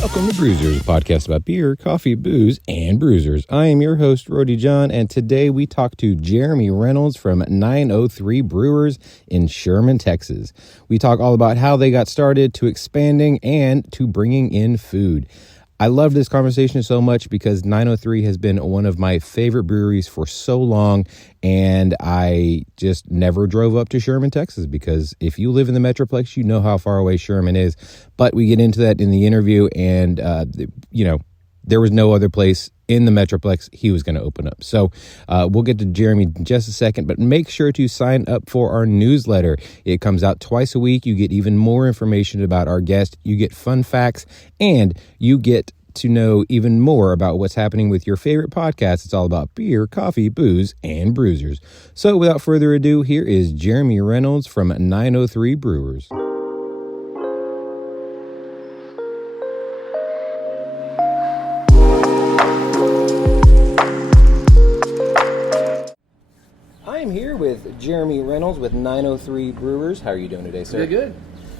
Welcome to Brewsers, a podcast about beer, coffee, booze, and bruisers. I am your host, Rody John, and today we talk to Jeremy Reynolds from 903 Brewers in Sherman, Texas. We talk all about how they got started, to expanding, and to bringing in food. I love this conversation so much because 903 has been one of my favorite breweries for so long, and I just never drove up to Sherman, Texas, because if you live in the Metroplex, you know how far away Sherman is. But we get into that in the interview, and, there was no other place in the Metroplex he was going to open up. So we'll get to Jeremy in just a second, but make sure to sign up for our newsletter. It comes out twice a week. You get even more information about our guest. You get fun facts, and you get to know even more about what's happening with your favorite podcast. It's all about beer, coffee, booze, and bruisers. So without further ado, here is Jeremy Reynolds from 903 Brewers. I'm here with Jeremy Reynolds with 903 Brewers. How are you doing today, sir? Very good.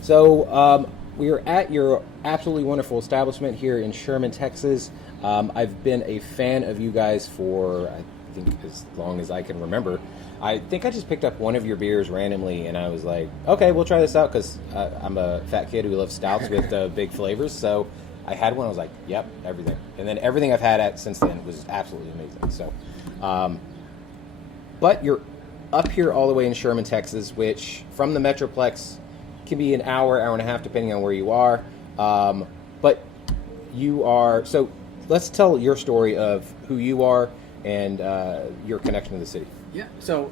So we are at your absolutely wonderful establishment here in Sherman, Texas. I've been a fan of you guys for, I think, as long as I can remember. I think I just picked up one of your beers randomly, and I was like, okay, we'll try this out, because I'm a fat kid who loves stouts with big flavors. So I had one. I was like, yep, everything. And then everything I've had since then was absolutely amazing. So, but you're up here all the way in Sherman, Texas, which from the Metroplex can be an hour, hour and a half, depending on where you are. But you are, so let's tell your story of who you are and your connection to the city. Yeah. So,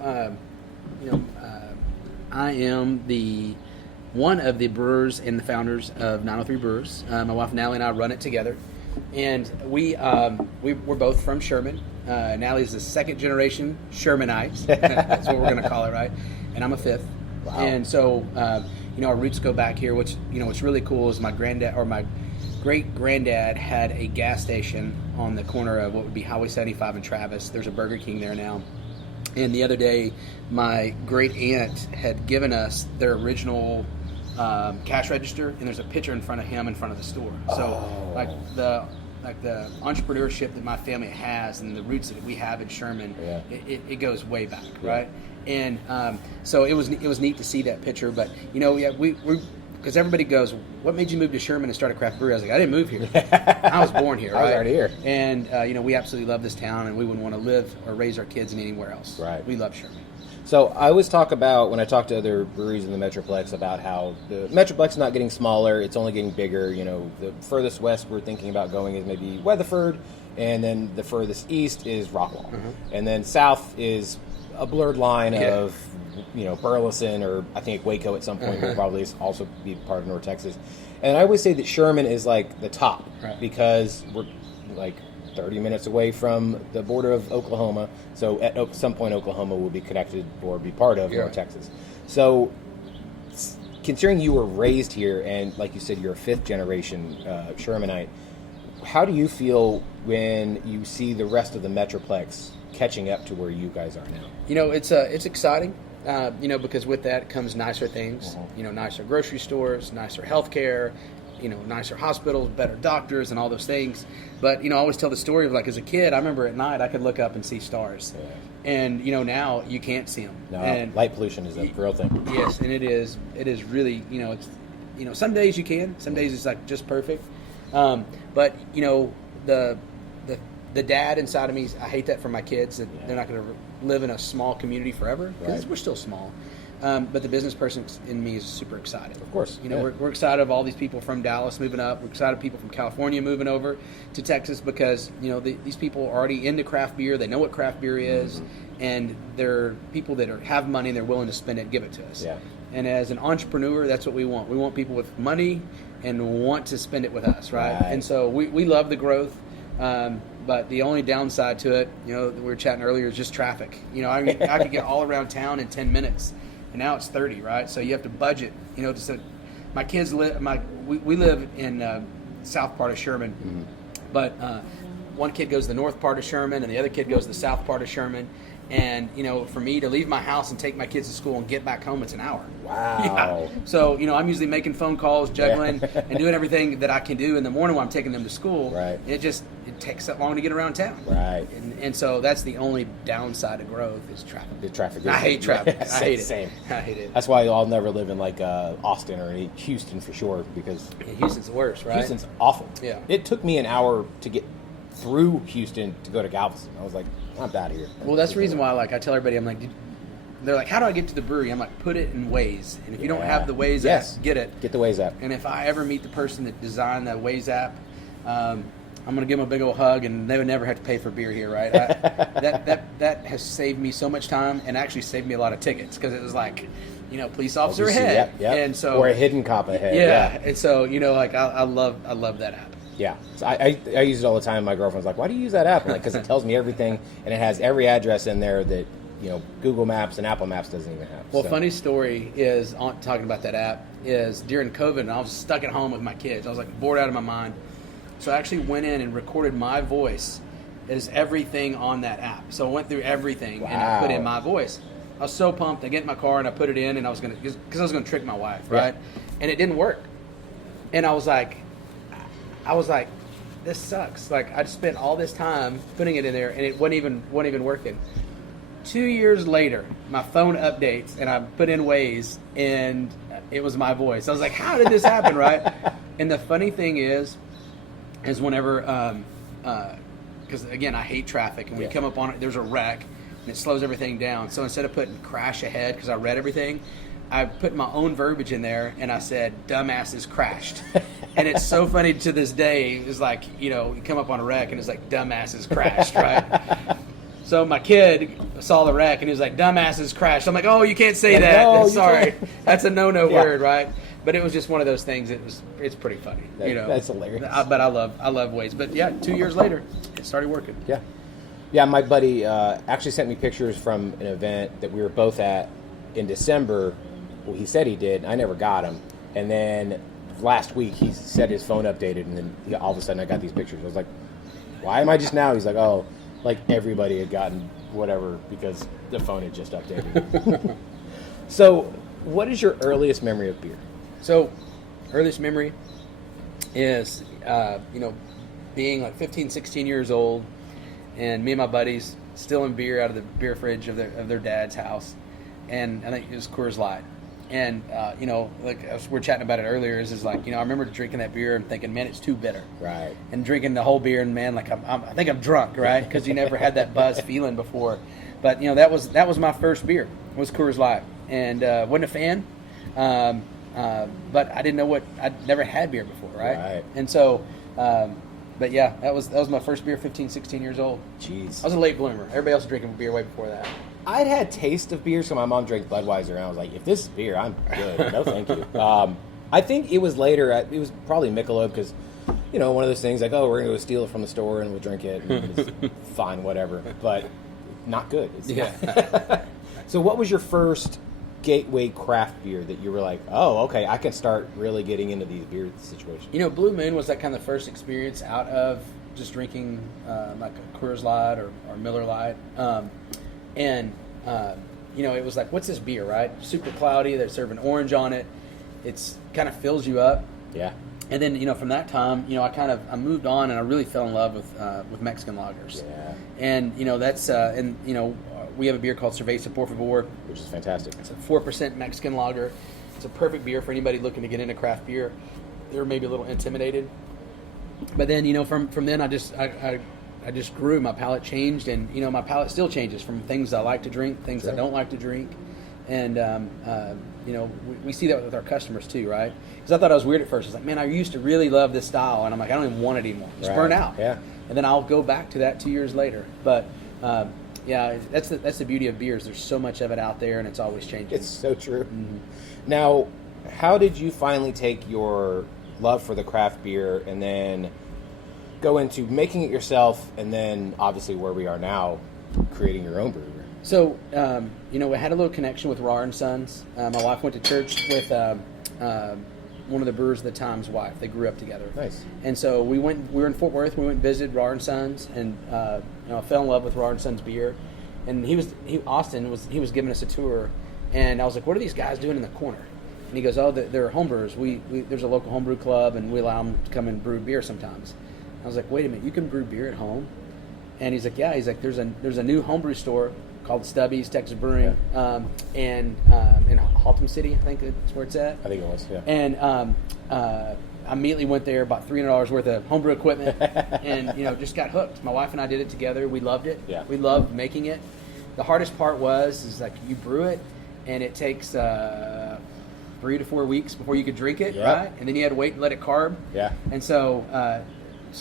I am one of the brewers and the founders of 903 Brewers. My wife Natalie and I run it together, and we're both from Sherman. Natalie's the second generation Shermanite. That's what we're going to call it, right? And I'm a fifth. Wow. And so, our roots go back here. Which, what's really cool is my granddad, or my great granddad, had a gas station on the corner of what would be Highway 75 and Travis. There's a Burger King there now. And the other day, my great aunt had given us their original cash register, and there's a picture in front of him in front of the store. So, like the entrepreneurship that my family has and the roots that we have in Sherman, yeah. it goes way back, right? And so it was neat to see that picture. But we because everybody goes, what made you move to Sherman and start a craft brewery? I was like, I didn't move here. I was born here. Right? I was already here. And we absolutely love this town, and we wouldn't want to live or raise our kids in anywhere else. Right. We love Sherman. So I always talk about, when I talk to other breweries in the Metroplex, about how the Metroplex is not getting smaller, it's only getting bigger. The furthest west we're thinking about going is maybe Weatherford, and then the furthest east is Rockwall. Mm-hmm. And then south is a blurred line of, Burleson, or I think Waco at some point will probably also be part of North Texas. And I always say that Sherman is like the top, right, because we're like 30 minutes away from the border of Oklahoma. So at some point, Oklahoma will be connected or be part of North Texas. So considering you were raised here, and like you said, you're a fifth generation Shermanite, how do you feel when you see the rest of the Metroplex catching up to where you guys are now? It's exciting, because with that comes nicer things, nicer grocery stores, nicer healthcare, nicer hospitals, better doctors, and all those things. But, I always tell the story of, like, as a kid, I remember at night I could look up and see stars. Yeah. And, now you can't see them. No, and light pollution is a real thing. Yes, and it is really, some days you can, some days it's, like, just perfect. But, the dad inside of me, I hate that for my kids, that they're not going to live in a small community forever, because we're still small. But the business person in me is super excited. Of course. We're excited of all these people from Dallas moving up. We're excited of people from California moving over to Texas, because, these people are already into craft beer. They know what craft beer is, and they're people that have money and they're willing to spend it and give it to us. Yeah. And as an entrepreneur, that's what we want. We want people with money and want to spend it with us, right? And so we love the growth. But the only downside to it, we were chatting earlier, is just traffic. I could get all around town in 10 minutes. And now it's 30, right? So you have to budget. My kids live. We live in south part of Sherman, but one kid goes to the north part of Sherman, and the other kid goes to the south part of Sherman. And, for me to leave my house and take my kids to school and get back home, it's an hour. Wow. Yeah. So, I'm usually making phone calls, juggling, and doing everything that I can do in the morning while I'm taking them to school. Right. It takes that long to get around town. Right. And so that's the only downside of growth is traffic. The traffic. I hate traffic. I hate it. Same. I hate it. That's why I'll never live in like Austin or Houston for sure, because Houston's the worst, right? Houston's awful. Yeah. It took me an hour to get through Houston to go to Galveston. I was like, I'm out of here. Well, that's the reason why, I tell everybody, I'm like, they're like, how do I get to the brewery? I'm like, put it in Waze. And if you don't have the Waze app, get it. Get the Waze app. And if I ever meet the person that designed the Waze app, I'm going to give them a big old hug, and they would never have to pay for beer here, right? That has saved me so much time, and actually saved me a lot of tickets, because it was like, police officer ahead. Yep. And so, or a hidden cop ahead. Yeah. And so, I love that app. Yeah, so I use it all the time. My girlfriend's like, "Why do you use that app?" I'm like, because it tells me everything, and it has every address in there that Google Maps and Apple Maps doesn't even have. Well, funny story is talking about that app is during COVID, and I was stuck at home with my kids. I was like bored out of my mind, so I actually went in and recorded my voice as everything on that app. So I went through everything and I put in my voice. I was so pumped. I get in my car and I put it in, and I was gonna trick my wife, right? And it didn't work, and I was like, this sucks. Like, I just spent all this time putting it in there, and it wasn't even working. 2 years later, my phone updates, and I put in Waze, and it was my voice. I was like, how did this happen, right? And the funny thing is whenever, because again, I hate traffic, and when you come up on it, there's a wreck, and it slows everything down. So instead of putting crash ahead, because I read everything, I put my own verbiage in there, and I said, dumbasses crashed. And it's so funny to this day. It's like, you come up on a wreck, and it's like, dumbasses crashed, right? So my kid saw the wreck, and he was like, dumbasses crashed. I'm like, oh, you can't say that. No, sorry. That's a no-no word, right? But it was just one of those things. It's pretty funny. That's hilarious. But I love Waze. But yeah, 2 years later, it started working. Yeah. Yeah, my buddy actually sent me pictures from an event that we were both at in December. Well, he said he did. I never got him. And then last week, he said his phone updated, and then all of a sudden I got these pictures. I was like, why am I just now? He's like, oh, like everybody had gotten whatever because the phone had just updated. So what is your earliest memory of beer? So earliest memory is, being like 15, 16 years old, and me and my buddies stealing beer out of the beer fridge of their dad's house. And I think it was Coors Light. And, like we were chatting about it earlier, is like, I remember drinking that beer and thinking, man, it's too bitter. Right. And drinking the whole beer, and man, like I think I'm drunk, right? Because you never had that buzz feeling before. But, that was my first beer, was Coors Light. And wasn't a fan, but I didn't know I'd never had beer before, right? And so, but yeah, that was my first beer, 15, 16 years old. Jeez. I was a late bloomer. Everybody else was drinking beer way before that. I'd had taste of beer, so my mom drank Budweiser, and I was like, if this is beer, I'm good. No, thank you. I think it was later. It was probably Michelob, because, one of those things like, oh, we're going to go steal it from the store, and we'll drink it. And it's fine, whatever. But not good. So what was your first gateway craft beer that you were like, oh, okay, I can start really getting into these beer situations? Blue Moon was that kind of first experience out of just drinking like a Coors Light or Miller Lite. And it was like, what's this beer, right? Super cloudy. They're serving orange on it. It's kind of fills you up. Yeah. And then, from that time, I moved on, and I really fell in love with Mexican lagers. Yeah. And, that's, we have a beer called Cerveza Por Favor, which is fantastic. It's a 4% Mexican lager. It's a perfect beer for anybody looking to get into craft beer. They're maybe a little intimidated. But then, from then I just grew. My palate changed, and my palate still changes from things I like to drink, things I don't like to drink, and we see that with our customers too, right? Because I thought I was weird at first. I was like, man, I used to really love this style, and I'm like, I don't even want it anymore. It's burnt out. Yeah. And then I'll go back to that 2 years later. But yeah, that's the beauty of beers. There's so much of it out there, and it's always changing. It's so true. Mm-hmm. Now, how did you finally take your love for the craft beer and then go into making it yourself, and then obviously where we are now, creating your own brewery? So, we had a little connection with Rar and Sons. My wife went to church with one of the brewers at the time's wife. They grew up together. Nice. And so we were in Fort Worth. We went and visited Rar and Sons, and I fell in love with Rar and Sons beer. And Austin was giving us a tour, and I was like, "What are these guys doing in the corner?" And he goes, "Oh, they're homebrewers. There's a local homebrew club, and we allow them to come and brew beer sometimes." I was like, "Wait a minute, you can brew beer at home?" And he's like, "Yeah." He's like, "There's a new homebrew store called Stubby's Texas Brewing, in Haltom City, I think that's where it's at." I think it was, yeah. And I immediately went there, bought $300 worth of homebrew equipment, and just got hooked. My wife and I did it together. We loved it. Yeah. We loved making it. The hardest part is like you brew it, and it takes 3 to 4 weeks before you could drink it, right? And then you had to wait and let it carb. Yeah. And so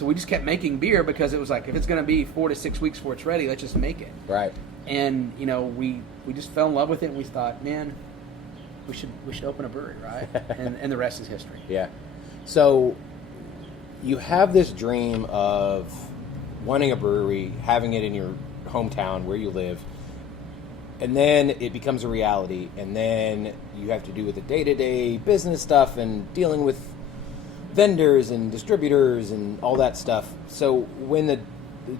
we just kept making beer because it was like, if it's going to be 4 to 6 weeks before it's ready, let's just make it. Right. And we just fell in love with it, and we thought, man, we should open a brewery, right? and the rest is history. Yeah. So you have this dream of wanting a brewery, having it in your hometown where you live, and then it becomes a reality, and then you have to do with the day-to-day business stuff and dealing with vendors and distributors and all that stuff. So when the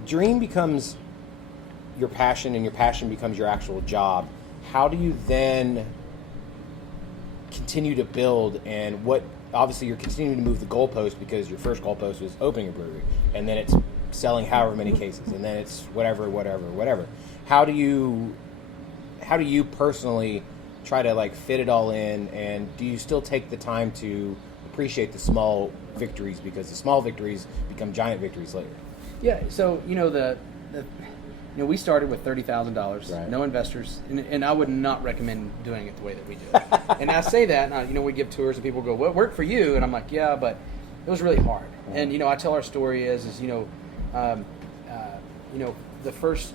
dream becomes your passion and your passion becomes your actual job, how do you then continue to build? And what, obviously you're continuing to move the goalpost, because your first goalpost was opening a brewery, and then it's selling however many cases, and then it's whatever. How do you personally try to like fit it all in, and do you still take the time to appreciate the small victories, because the small victories become giant victories later? Yeah. So we started with $30,000, right. No investors, and I would not recommend doing it the way that we do it. And I say that, and we give tours, and people go, "What worked for you?" And I'm like, "Yeah, but it was really hard." And I tell our story is the first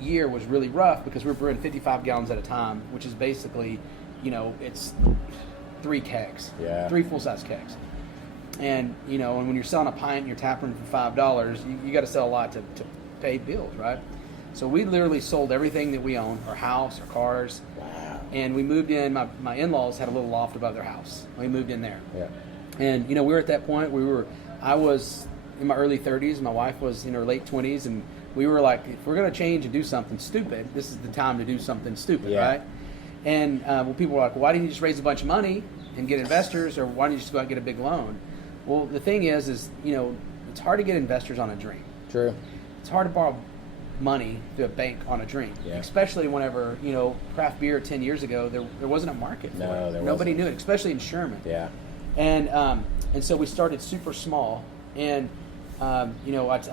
year was really rough because we were brewing 55 gallons at a time, which is basically, it's 3 kegs, 3 full-size kegs. And and when you're selling a pint in your tap room for $5, you got to sell a lot to pay bills, right? So we literally sold everything that we own, our house, our cars. Wow. And we moved in. My in-laws had a little loft above their house. We moved in there. Yeah. And we were at that point. I was in my early 30s. My wife was in her late 20s, and we were like, if we're going to change and do something stupid, this is the time to do something stupid, right? And people were like, well, why didn't you just raise a bunch of money and get investors, or why don't you just go out and get a big loan? Well, the thing is it's hard to get investors on a dream. True. It's hard to borrow money to a bank on a dream, especially whenever craft beer 10 years ago there wasn't a market for it. Nobody knew it, especially in Sherman. Yeah. And so we started super small, and I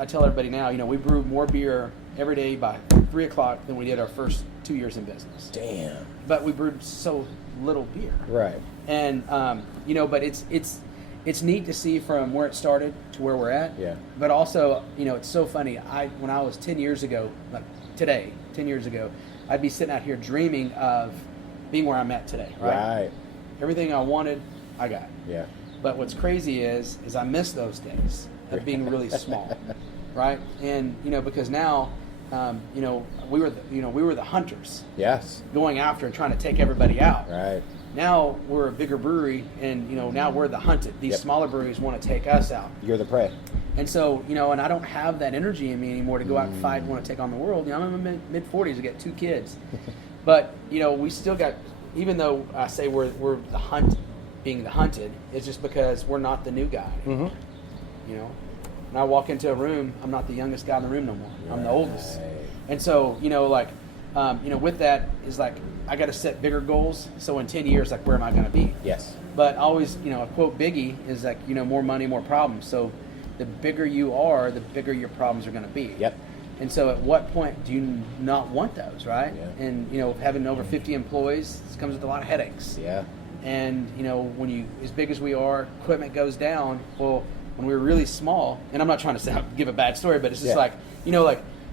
tell everybody now, we brew more beer every day by 3 o'clock than we did our first 2 years in business. Damn. But we brewed so little beer. Right. And but it's neat to see from where it started to where we're at. Yeah. But also, it's so funny. When I was 10 years ago, like today, 10 years ago, I'd be sitting out here dreaming of being where I'm at today. Right. Everything I wanted, I got. Yeah. But what's crazy is I miss those days of being really small, right? And because now, we were the hunters. Yes. Going after and trying to take everybody out. Right. Now we're a bigger brewery, and now we're the hunted. These smaller breweries want to take us out. You're the prey. And so and I don't have that energy in me anymore to go out and fight and want to take on the world. I'm in my mid-40s. I got 2 kids, but we still got. Even though I say we're the hunt, being the hunted, it's just because we're not the new guy. Mm-hmm. When I walk into a room, I'm not the youngest guy in the room no more. I'm the oldest. And so with that is like, I got to set bigger goals. So in 10 years, like, where am I going to be? Yes. But always, a quote Biggie is like, more money, more problems. So the bigger you are, the bigger your problems are going to be. Yep. And so at what point do you not want those, right? Yeah. And, having over 50 employees, this comes with a lot of headaches. Yeah. And, when you, as big as we are, equipment goes down. Well, when we were really small, and I'm not trying to give a bad story, but it's just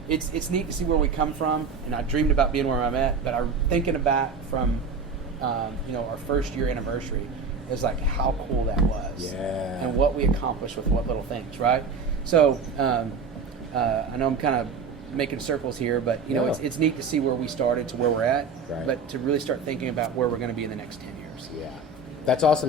it's neat to see where we come from, and I dreamed about being where I'm at, but I'm thinking about from, our first year anniversary is like how cool that was, and what we accomplished with what little things, right? So I know I'm kind of making circles here, but it's neat to see where we started to where we're at, but to really start thinking about where we're going to be in the next 10 years. Yeah, that's awesome.